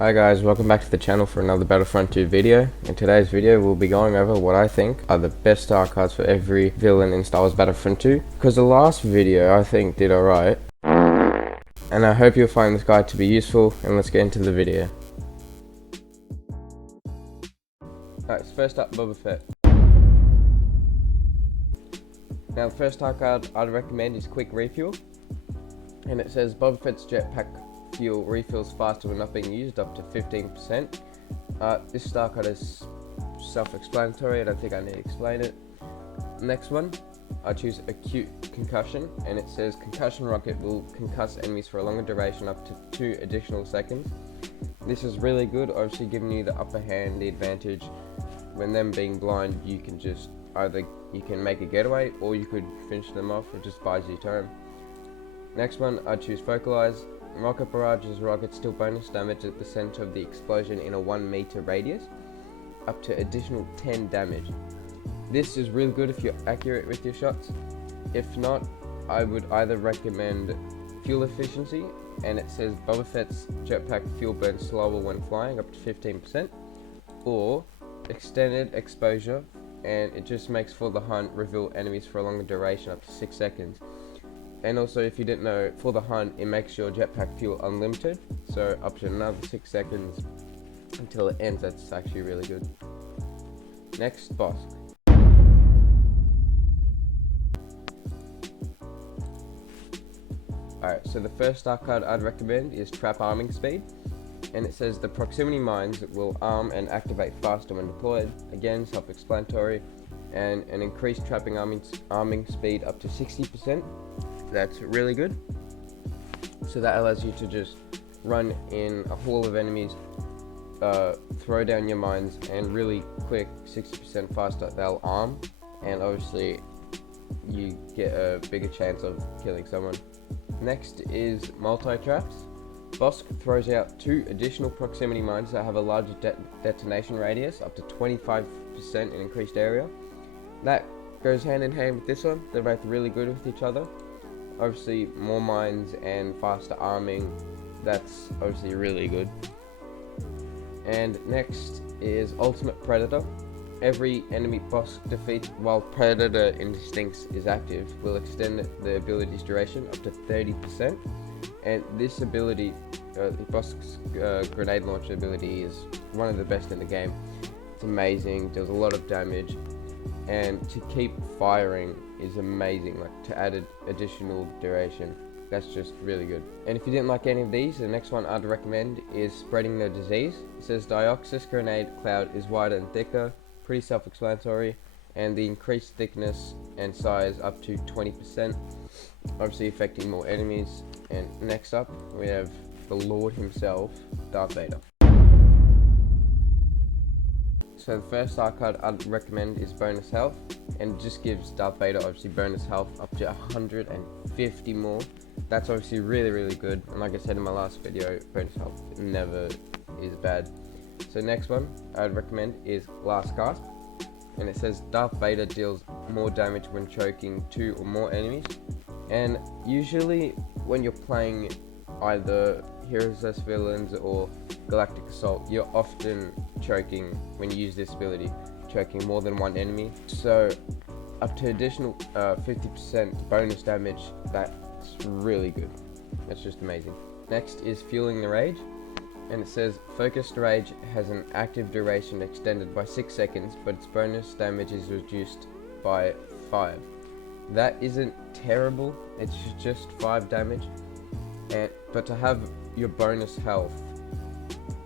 Hi guys, welcome back to the channel for another Battlefront 2 video. In today's video we'll be going over what I think are the best star cards for every villain in Star Wars Battlefront 2, because the last video I think did alright, and I hope you'll find this guide to be useful, and let's get into the video. Alright, so first up, Boba Fett. Now the first star card I'd recommend is Quick Refuel, and it says Boba Fett's jetpack fuel refills faster when not being used, up to 15%. This star card is self-explanatory, I don't think I need to explain it. Next one, I choose Acute Concussion, and it says Concussion Rocket will concuss enemies for a longer duration, up to 2 additional seconds. This is really good, obviously giving you the upper hand, the advantage. When them being blind, you can just either you can make a getaway or you could finish them off. It just buys you time. Next one, I choose Focalize. Rocket barrages rockets deal bonus damage at the center of the explosion in a 1 meter radius, up to additional 10 damage. This is really good if you're accurate with your shots. If not, I would either recommend Fuel Efficiency, and it says Boba Fett's jetpack fuel burns slower when flying, up to 15%, or Extended Exposure, and it just makes For the Hunt reveal enemies for a longer duration, up to 6 seconds. And also, if you didn't know, For the Hunt, it makes your jetpack fuel unlimited, so up to another 6 seconds until it ends. That's actually really good. Next, Boss. Alright, so the first star card I'd recommend is Trap Arming Speed, and it says the proximity mines will arm and activate faster when deployed. Again, self-explanatory, and an increased trapping arming speed up to 60%. That's really good. So that allows you to just run in a hall of enemies, throw down your mines, and really quick, 60% faster they'll arm, and obviously you get a bigger chance of killing someone. Next is multi-traps. Bosk throws out 2 additional proximity mines that have a larger detonation radius, up to 25% in increased area. That goes hand in hand with this one. They're both really good with each other. Obviously, more mines and faster arming, that's obviously really good. And next is Ultimate Predator. Every enemy Bosk defeats while Predator Instincts is active will extend the ability's duration up to 30%. And this ability, Bosk's grenade launcher ability, is one of the best in the game. It's amazing, does a lot of damage, and to keep firing is amazing, like to add additional duration. That's just really good. And if you didn't like any of these, the next one I'd recommend is Spreading the Disease. It says Dioxis Grenade Cloud is wider and thicker, pretty self-explanatory, and the increased thickness and size up to 20%, obviously affecting more enemies. And next up we have the Lord himself, Darth Vader. So the first star card I'd recommend is Bonus Health, and it just gives Darth Vader obviously bonus health up to 150 more. That's obviously really good, and like I said in my last video, bonus health never is bad. So next one I'd recommend is Last Gasp, and it says Darth Vader deals more damage when choking 2 or more enemies. And usually when you're playing either Heroes vs Villains or Galactic Assault, you're often choking when you use this ability, choking more than one enemy. So up to additional 50% bonus damage, that's really good. That's just amazing. Next is Fueling the Rage, and it says Focused Rage has an active duration extended by 6 seconds, but its bonus damage is reduced by 5. That isn't terrible, it's just 5 damage, but to have your bonus health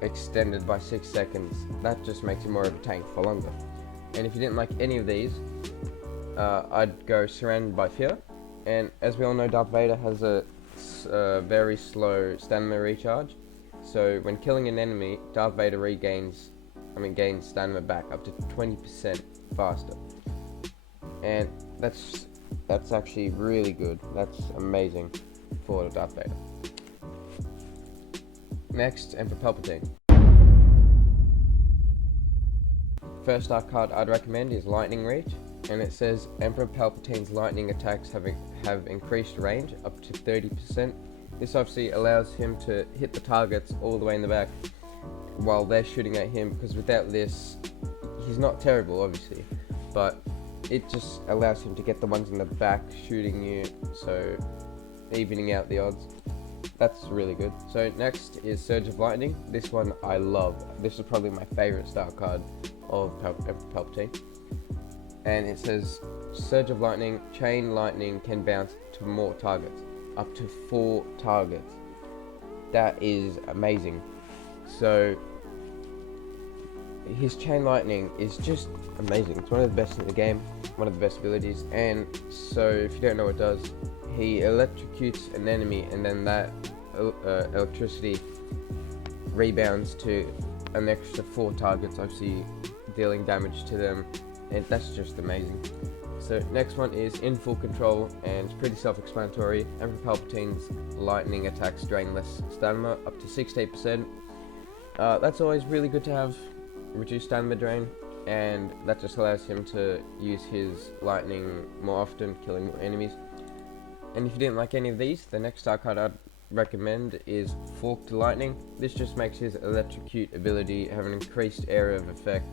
extended by 6 seconds, that just makes you more of a tank for longer. And if you didn't like any of these, I'd go Surrounded by Fear. And as we all know, Darth Vader has a very slow stamina recharge, so when killing an enemy, Darth Vader gains stamina back up to 20% faster, and that's actually really good. That's amazing for Darth Vader. Next, Emperor Palpatine. First star card I'd recommend is Lightning Reach, and it says Emperor Palpatine's lightning attacks have increased range up to 30%. This obviously allows him to hit the targets all the way in the back. while they're shooting at him, because without this, he's not terrible, obviously, but it just allows him to get the ones in the back shooting you, so evening out the odds. That's really good. So next is Surge of Lightning. This one I love. This is probably my favorite start card of Palpatine. And it says Surge of Lightning, Chain Lightning can bounce to more targets, up to 4 targets. That is amazing. So his Chain Lightning is just amazing. It's one of the best in the game, one of the best abilities. And so if you don't know what it does, he electrocutes an enemy, and then that electricity rebounds to an extra 4 targets, obviously dealing damage to them, and that's just amazing. So next one is In Full Control, and it's pretty self-explanatory. Emperor Palpatine's lightning attacks drain less stamina, up to 68%. That's always really good to have, reduced stamina drain, and that just allows him to use his lightning more often, killing more enemies. And if you didn't like any of these, the next star card I'd recommend is Forked Lightning. This just makes his electrocute ability have an increased area of effect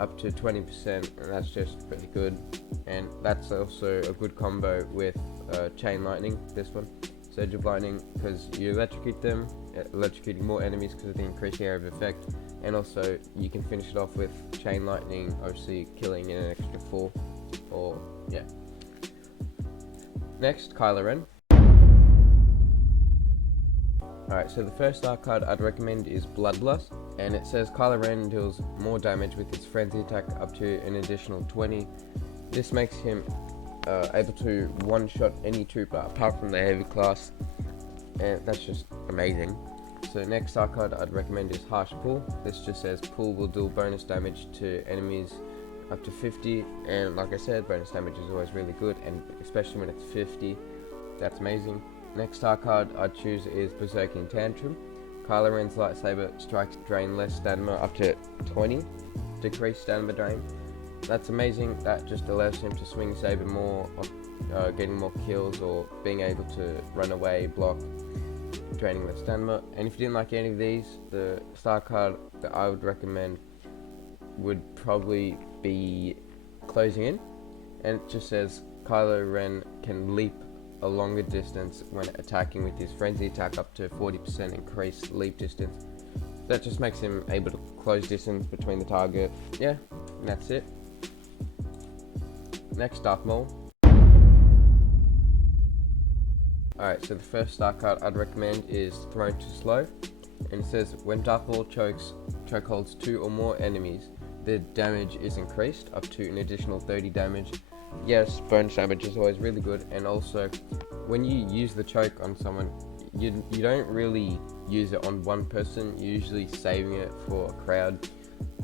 up to 20%, and that's just really good. And that's also a good combo with Chain Lightning, this one, Surge of Lightning, because you electrocute them, electrocuting more enemies because of the increased area of effect, and also you can finish it off with Chain Lightning, obviously killing in an extra 4, or yeah. Next, Kylo Ren. Alright, so the first star card I'd recommend is Bloodlust, and it says Kylo Ren deals more damage with his frenzy attack up to an additional 20. This makes him able to one-shot any trooper apart from the heavy class, and that's just amazing. So next star card I'd recommend is Harsh Pull. This just says Pull will deal bonus damage to enemies up to 50, and like I said, bonus damage is always really good, and especially when it's 50, that's amazing. Next star card I'd choose is Berserking Tantrum. Kylo Ren's lightsaber strikes drain less stamina up to 20, decreased stamina drain. That's amazing. That just allows him to swing saber more, getting more kills, or being able to run away, block, draining less stamina. And if you didn't like any of these, the star card that I would recommend would probably be Closing In, and it just says Kylo Ren can leap a longer distance when attacking with his frenzy attack, up to 40% increased leap distance. That just makes him able to close distance between the target. Yeah, and that's it. Next, Darth Maul. Alright, so the first star card I'd recommend is Thrown Too Slow, and it says when Darth Maul chokeholds 2 or more enemies, the damage is increased up to an additional 30 damage. Yes, bonus damage is always really good, and also when you use the choke on someone, you don't really use it on one person, you're usually saving it for a crowd,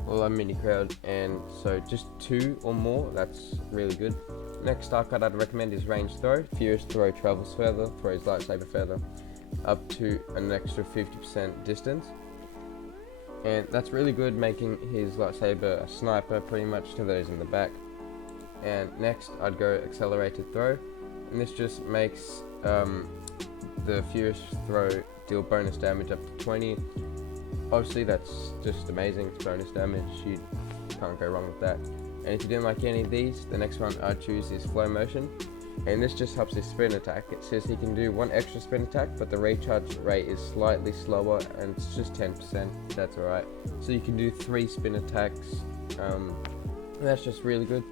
or a mini crowd, and so just 2 or more, that's really good. Next star card I'd recommend is Range Throw. Furious Throw travels further, throws lightsaber further, up to an extra 50% distance. And that's really good, making his lightsaber a sniper pretty much to those in the back. And next I'd go Accelerated Throw, and this just makes the Furious Throw deal bonus damage up to 20. Obviously that's just amazing, it's bonus damage, you can't go wrong with that. And if you didn't like any of these, the next one I'd choose is Flow Motion, and this just helps his spin attack. It says he can do 1 extra spin attack, but the recharge rate is slightly slower, and it's just 10%, that's alright. So you can do 3 spin attacks, and that's just really good.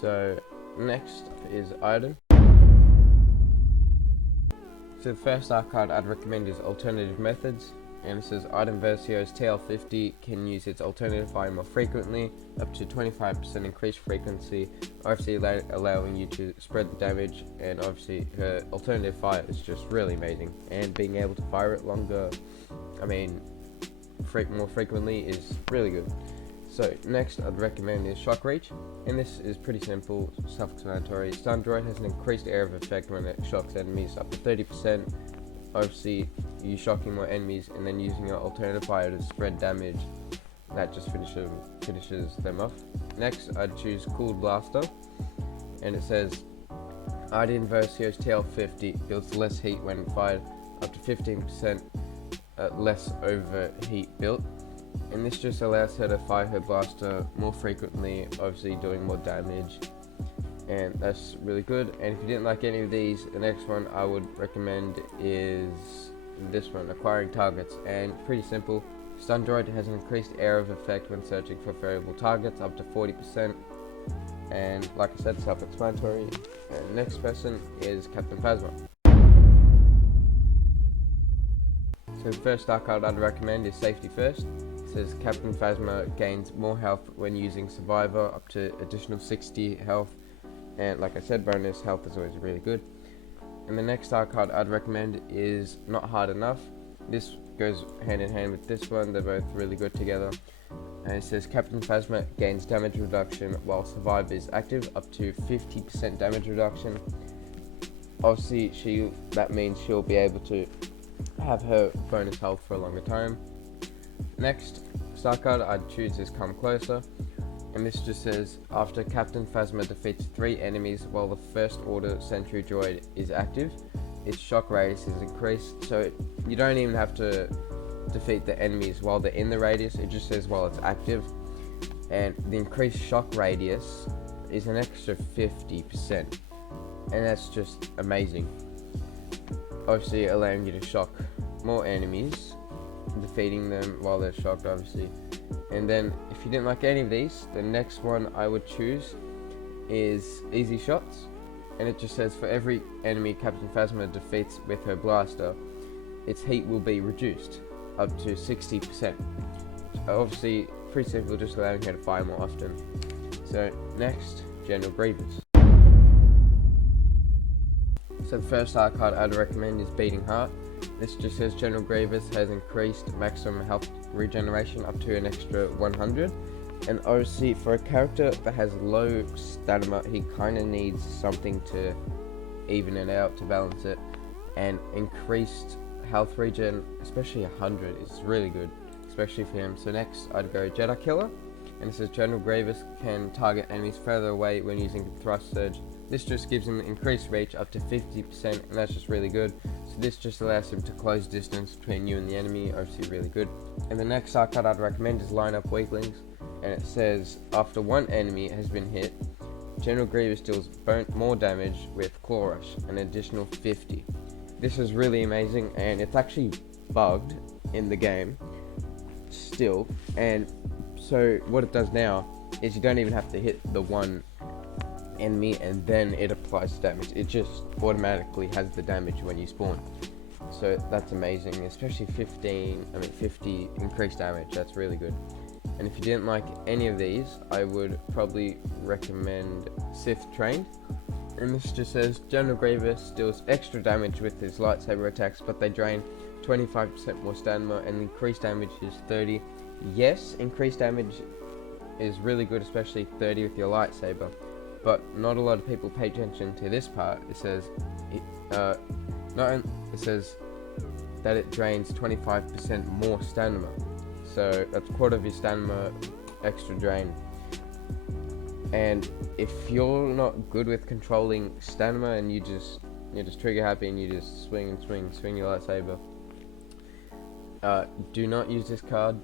So next is Iden. So the first star card I'd recommend is Alternative Methods, and it says Iden Versio's TL50 can use its alternative fire more frequently, up to 25% increased frequency, obviously allowing you to spread the damage, and obviously her alternative fire is just really amazing, and being able to fire it longer, more frequently is really good. So next I'd recommend is Shock Reach, and this is pretty simple, self-explanatory. Stun Droid has an increased area of effect when it shocks enemies up to 30%. Obviously, you shocking more enemies and then using your alternative fire to spread damage, that just finishes them off. Next, I'd choose Cooled Blaster, and it says Iden Versio's TL50 builds less heat when fired, up to 15% less overheat built. and this just allows her to fire her blaster more frequently, obviously doing more damage, and that's really good. And if you didn't like any of these, the next one I would recommend is this one, acquiring targets. And pretty simple. Stun droid has an increased area of effect when searching for variable targets, up to 40%, and like I said, self-explanatory. And next person is Captain Phasma. So the first star card I'd recommend is Safety First. It says Captain Phasma gains more health when using Survivor, up to additional 60 health, and like I said, bonus health is always really good. And the next star card I'd recommend is Not Hard Enough. This goes hand in hand with this one, they're both really good together. And it says Captain Phasma gains damage reduction while Survive is active, up to 50% damage reduction. Obviously that means she'll be able to have her bonus health for a longer time. Next star card I'd choose is Come Closer, and this just says after Captain Phasma defeats 3 enemies while the First Order Sentry Droid is active, its shock radius is increased, so you don't even have to defeat the enemies while they're in the radius, it just says while it's active. And the increased shock radius is an extra 50%, and that's just amazing, obviously allowing you to shock more enemies, defeating them while they're shocked, obviously. And then if you didn't like any of these, the next one I would choose is Easy Shots, and it just says for every enemy Captain Phasma defeats with her blaster, its heat will be reduced up to 60%. Obviously pretty simple, just allowing her to fire more often. So next, General Grievous. So the first star card I'd recommend is Beating Heart. This just says General Grievous has increased maximum health regeneration up to an extra 100. And obviously for a character that has low stamina, he kind of needs something to even it out, to balance it. And increased health regen, especially 100, is really good, especially for him. So next I'd go Jedi Killer, and it says General Grievous can target enemies further away when using Thrust Surge. This just gives him increased reach up to 50%, and that's just really good. So this just allows him to close distance between you and the enemy, obviously really good. And the next star card I'd recommend is Line Up Weaklings, and it says after one enemy has been hit, General Grievous deals more damage with Claw Rush, an additional 50. This is really amazing, and it's actually bugged in the game still, and so what it does now is you don't even have to hit the one enemy and then it applies damage. It just automatically has the damage when you spawn, so that's amazing, especially 50 increased damage. That's really good. And if you didn't like any of these, I would probably recommend Sith Trained, and this just says General Grievous deals extra damage with his lightsaber attacks, but they drain 25% more stamina, and increased damage is 30. Yes, increased damage is really good, especially 30 with your lightsaber, but not a lot of people pay attention to this part. It says it says that it drains 25% more stamina, so that's quarter of your stamina extra drain. And if you're not good with controlling stamina and you're just trigger happy and you just swing your lightsaber, do not use this card.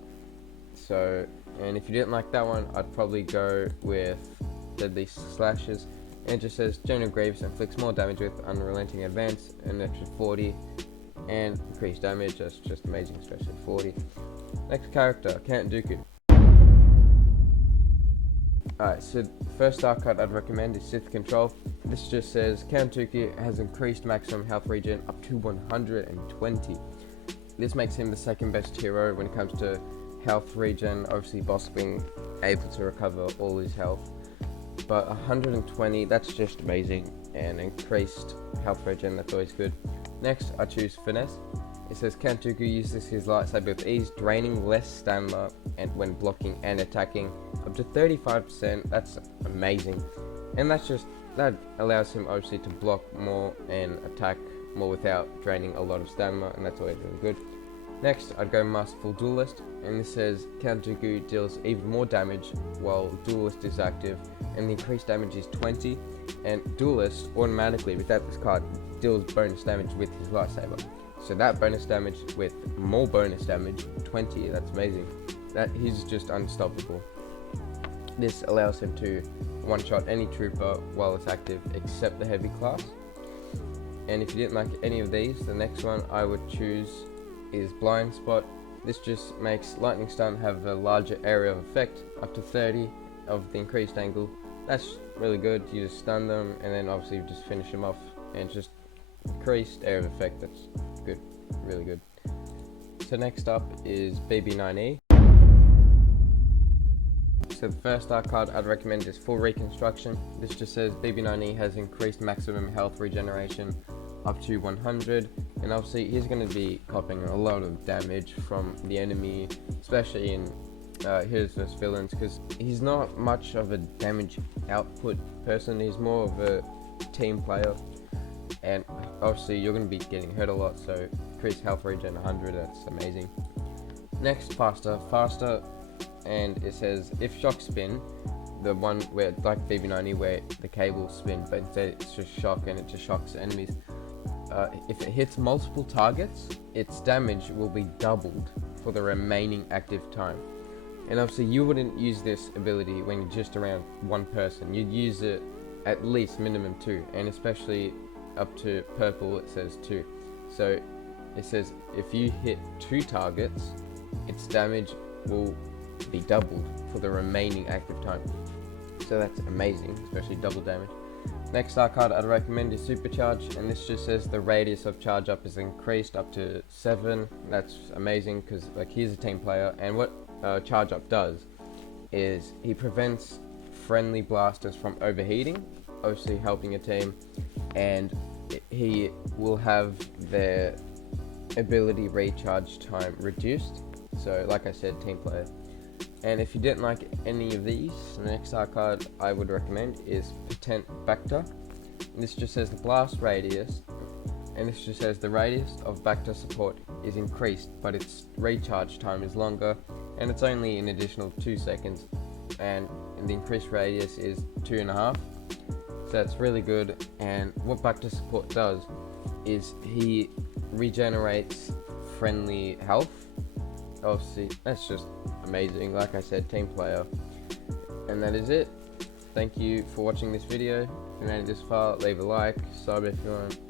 So, and if you didn't like that one, I'd probably go with Deadly Slashes, and it just says General Grievous inflicts more damage with Unrelenting Advance, an extra 40, and increased damage. That's just amazing, especially 40. Next character, Count Dooku. Alright, so the first star card I'd recommend is Sith Control. This just says Count Dooku has increased maximum health regen up to 120. This makes him the second best hero when it comes to health regen, obviously Bosk being able to recover all his health. But 120, that's just amazing, and increased health regen, that's always good. Next, I choose Finesse. It says Count Dooku uses his lightsaber with ease, draining less stamina and when blocking and attacking, up to 35%. That's amazing, and that allows him obviously to block more and attack more without draining a lot of stamina, and that's always really good. Next, I'd go Masterful Duelist, and this says Count Dooku deals even more damage while Duelist is active, and the increased damage is 20, and Duelist automatically, without this card, deals bonus damage with his lightsaber. So that bonus damage with more bonus damage, 20, that's amazing. that he's just unstoppable. This allows him to one-shot any trooper while it's active except the heavy class. And if you didn't like any of these, the next one I would choose is Blind Spot. This just makes lightning stun have a larger area of effect, up to 30 of the increased angle. That's really good. You just stun them and then obviously you just finish them off, and just increased area of effect. That's good, really good. So next up is BB9E. So the first Ark card I'd recommend is Full Reconstruction. This just says BB9E has increased maximum health regeneration up to 100, and obviously he's going to be copping a lot of damage from the enemy, especially in Heroes vs Villains, because he's not much of a damage output person. He's more of a team player, and obviously you're going to be getting hurt a lot, so increased health regen 100, that's amazing. Next, Faster, and it says if shock spin, the one where like BB9E where the cable spin, but instead it's just shock and it just shocks enemies. If it hits multiple targets, its damage will be doubled for the remaining active time. And obviously you wouldn't use this ability when you're just around one person. You'd use it at least minimum 2, and especially up to purple it says 2. So it says if you hit 2 targets, its damage will be doubled for the remaining active time. So that's amazing, especially double damage. Next Ark card I'd recommend is Supercharge, and this just says the radius of charge up is increased up to 7. That's amazing because like he's a team player, and what charge up does is he prevents friendly blasters from overheating, obviously helping a team, and he will have their ability recharge time reduced. So like I said, team player. And if you didn't like any of these, the next Ark card I would recommend is Patent Bacta. This just says the blast radius, and this just says the radius of Bacta support is increased, but its recharge time is longer, and it's only an additional 2 seconds, and the increased radius is 2.5. So that's really good. And what Bacta support does is he regenerates friendly health. Obviously that's just amazing. Like I said, team player. And that is it. Thank you for watching this video. If you made it this far, leave a like, sub if you want,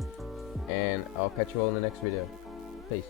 and I'll catch you all in the next video. Peace.